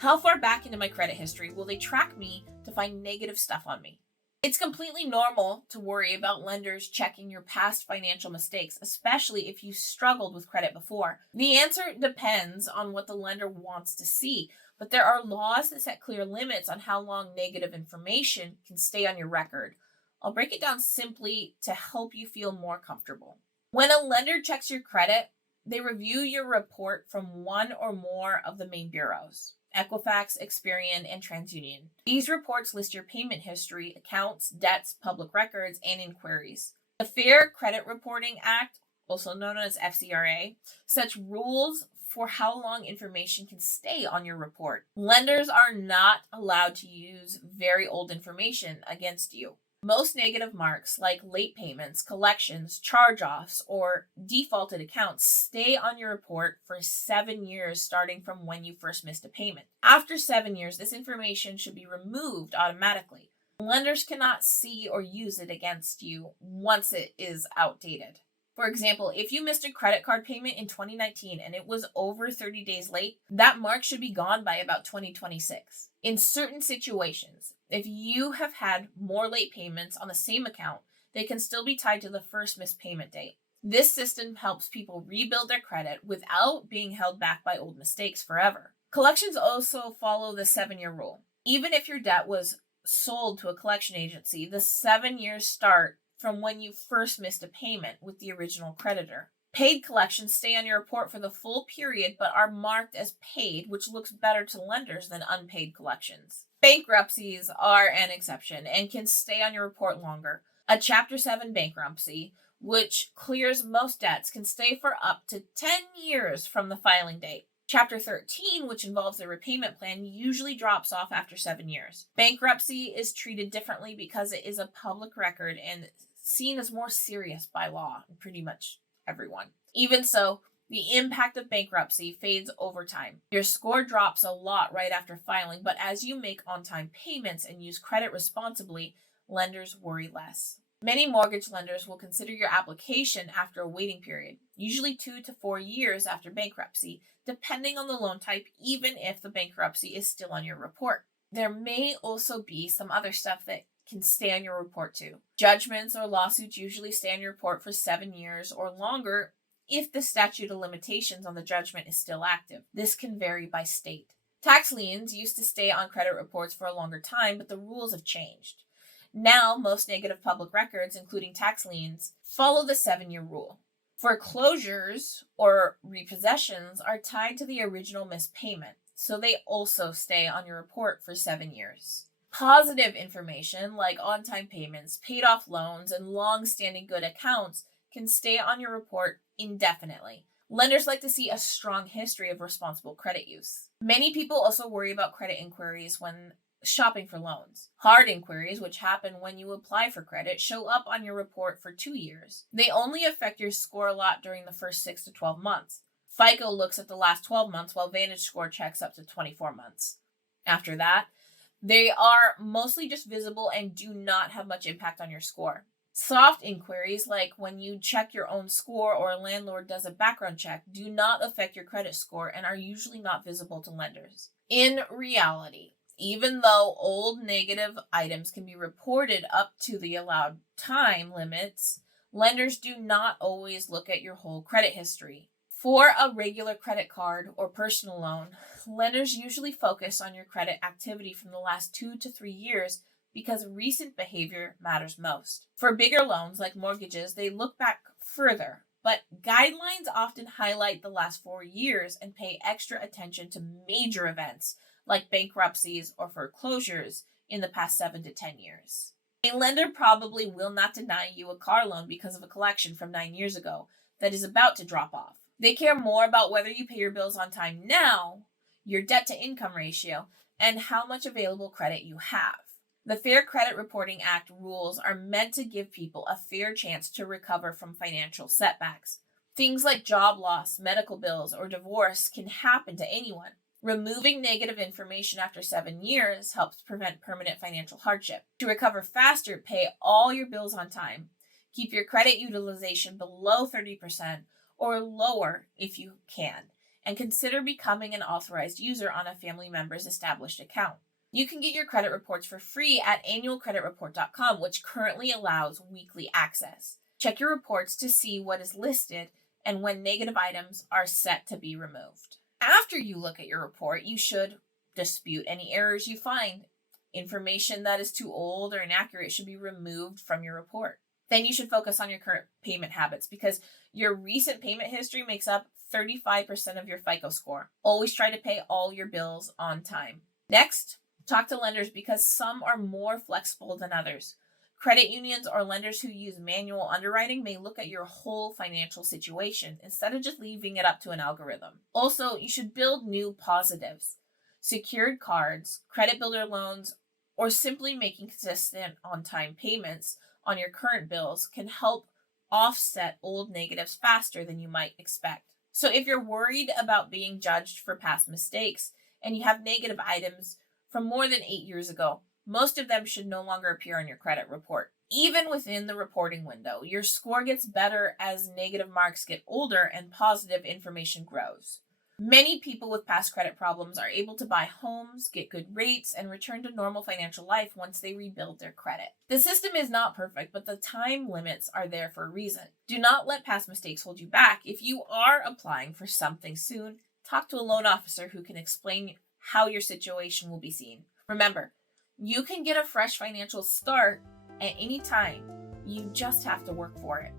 How far back into my credit history will they track me to find negative stuff on me? It's completely normal to worry about lenders checking your past financial mistakes, especially if you struggled with credit before. The answer depends on what the lender wants to see, but there are laws that set clear limits on how long negative information can stay on your record. I'll break it down simply to help you feel more comfortable. When a lender checks your credit, they review your report from one or more of the main bureaus: Equifax, Experian, and TransUnion. These reports list your payment history, accounts, debts, public records, and inquiries. The Fair Credit Reporting Act, also known as FCRA, sets rules for how long information can stay on your report. Lenders are not allowed to use very old information against you. Most negative marks, like late payments, collections, charge-offs, or defaulted accounts, stay on your report for 7 years starting from when you first missed a payment. After 7 years, this information should be removed automatically. Lenders cannot see or use it against you once it is outdated. For example, if you missed a credit card payment in 2019 and it was over 30 days late, that mark should be gone by about 2026. In certain situations, if you have had more late payments on the same account, they can still be tied to the first missed payment date. This system helps people rebuild their credit without being held back by old mistakes forever. Collections also follow the 7-year rule. Even if your debt was sold to a collection agency, the 7 years start from when you first missed a payment with the original creditor. Paid collections stay on your report for the full period but are marked as paid, which looks better to lenders than unpaid collections. Bankruptcies are an exception and can stay on your report longer. A Chapter 7 bankruptcy, which clears most debts, can stay for up to 10 years from the filing date. Chapter 13, which involves a repayment plan, usually drops off after 7 years. Bankruptcy is treated differently because it is a public record and seen as more serious by law, pretty much everyone. Even so, the impact of bankruptcy fades over time. Your score drops a lot right after filing, but as you make on-time payments and use credit responsibly, lenders worry less. Many mortgage lenders will consider your application after a waiting period, usually 2 to 4 years after bankruptcy, depending on the loan type, even if the bankruptcy is still on your report. There may also be some other stuff that can stay on your report too. Judgments or lawsuits usually stay on your report for 7 years or longer if the statute of limitations on the judgment is still active. This can vary by state. Tax liens used to stay on credit reports for a longer time, but the rules have changed. Now, most negative public records, including tax liens, follow the 7-year rule. Foreclosures or repossessions are tied to the original missed payment, so they also stay on your report for 7 years. Positive information like on-time payments, paid-off loans, and long-standing good accounts can stay on your report indefinitely. Lenders like to see a strong history of responsible credit use. Many people also worry about credit inquiries when shopping for loans. Hard inquiries, which happen when you apply for credit, show up on your report for 2 years. They only affect your score a lot during the first 6 to 12 months. FICO looks at the last 12 months, while VantageScore checks up to 24 months. After that, they are mostly just visible and do not have much impact on your score. Soft inquiries, like when you check your own score or a landlord does a background check, do not affect your credit score and are usually not visible to lenders. In reality, even though old negative items can be reported up to the allowed time limits, lenders do not always look at your whole credit history. For a regular credit card or personal loan, lenders usually focus on your credit activity from the last 2 to 3 years because recent behavior matters most. For bigger loans like mortgages, they look back further, but guidelines often highlight the last 4 years and pay extra attention to major events like bankruptcies or foreclosures in the past 7 to 10 years. A lender probably will not deny you a car loan because of a collection from 9 years ago that is about to drop off. They care more about whether you pay your bills on time now, your debt to income ratio, and how much available credit you have. The Fair Credit Reporting Act rules are meant to give people a fair chance to recover from financial setbacks. Things like job loss, medical bills, or divorce can happen to anyone. Removing negative information after 7 years helps prevent permanent financial hardship. To recover faster, pay all your bills on time. Keep your credit utilization below 30% or lower if you can, and consider becoming an authorized user on a family member's established account. You can get your credit reports for free at annualcreditreport.com, which currently allows weekly access. Check your reports to see what is listed and when negative items are set to be removed. After you look at your report, you should dispute any errors you find. Information that is too old or inaccurate should be removed from your report. Then you should focus on your current payment habits because your recent payment history makes up 35% of your FICO score. Always try to pay all your bills on time. Next, talk to lenders because some are more flexible than others. Credit unions or lenders who use manual underwriting may look at your whole financial situation instead of just leaving it up to an algorithm. Also, you should build new positives. Secured cards, credit builder loans, or simply making consistent on-time payments on your current bills can help offset old negatives faster than you might expect. So if you're worried about being judged for past mistakes and you have negative items from more than 8 years ago, most of them should no longer appear on your credit report. Even within the reporting window, your score gets better as negative marks get older and positive information grows. Many people with past credit problems are able to buy homes, get good rates, and return to normal financial life once they rebuild their credit. The system is not perfect, but the time limits are there for a reason. Do not let past mistakes hold you back. If you are applying for something soon, talk to a loan officer who can explain how your situation will be seen. Remember, you can get a fresh financial start at any time. You just have to work for it.